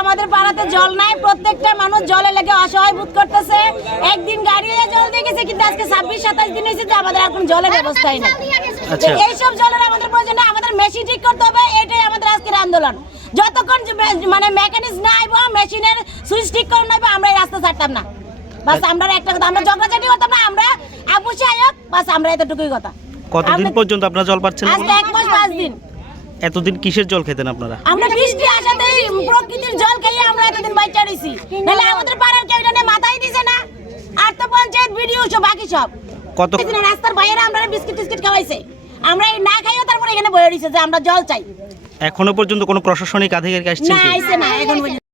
আমাদের পাড়াতে জল নাই, প্রত্যেকটা মানুষ জলে লেগে অসহায় বোধ করতেছে। একদিন গাড়ি জল দেখেছে, কিন্তু আজকে 26-27 দিন হয়েছে যে আমাদের এখন জলের ব্যবস্থাই নেই। এইসব জলের আমাদের প্রয়োজন, আমাদের মেশিন ঠিক করতে হবে, এটাই আমাদের আজকের আন্দোলন। যতক্ষণ মানে মেকানিক্স না আইব, মেশিনের সুইচ ঠিক করে নেবে, আমরা এই রাস্তা ছাড়তাম না। বাস আমরা একটা কথা, আমরা ঝগড়াঝাটি করতাম না, আমরা আপুসে আয়োগ, বাস আমরা এতটুকুই কথা। কতদিন পর্যন্ত আপনারা জল পাচ্ছেন? আজকে 1 মাস 5 দিন। এতদিন কিসের জল খেতেন আপনারা? আমরা বৃষ্টি আসাতেই প্রকৃতির জল খেয়ে আমরা এতদিন বাইচা রইছি, নাহলে আমাদের পাড়ার কেউ এটা মাথায় দিছে না। আর তো পঞ্চায়েত ভিডিও সব বাকি সব কত রাস্তার বাইরে আমরা বিস্কিট টিস্কিট খাওয়াইছে, আমরা এই না খাইও তারপরে এখানে বয়ে রইছে যে আমরা জল চাই। এখনো পর্যন্ত কোনো প্রশাসনিক আধিকারিক আসছে না? আইছে না এখন পর্যন্ত।